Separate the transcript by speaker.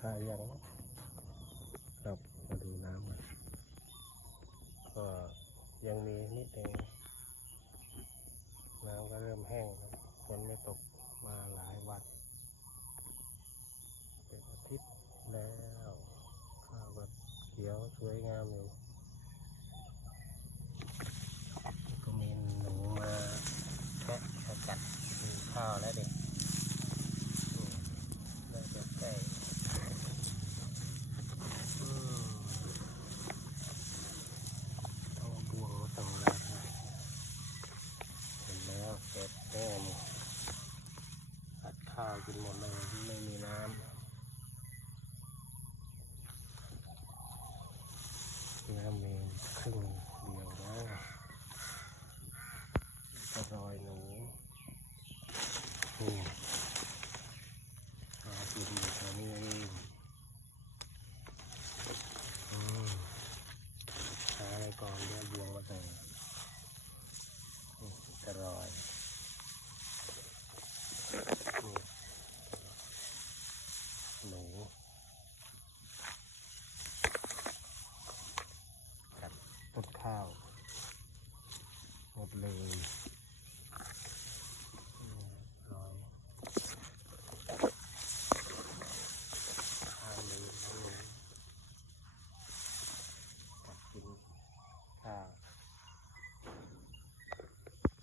Speaker 1: ถ่ายังครับมาดูน้ำกันก็ยังมีนิดเองน้ำก็เริ่มแห้งฝนไม่ตกมาหลายวันเป็นอาทิตย์แล้วข้าวก็เขียวสวยงามอยู่ก็มีหนูมาแคะกัดกินข้าวแล้วเด็กอืมน่าจะใกล้อืมต้องเอาบวงมาต่อแล้วครับเห็นแล้วเสร็จแน่หมดอัดข้าวกินหมดเลยไม่มีน้ำน้ำมีค รึ่งเดียวแล้วก็รอยหนูนี่หากินอยู่แถวนี้เองหาอะไรก่อนเดี๋ยวบวงมาใส่กระรอยนี่หนูกัดต้น ข้าว หมดเลย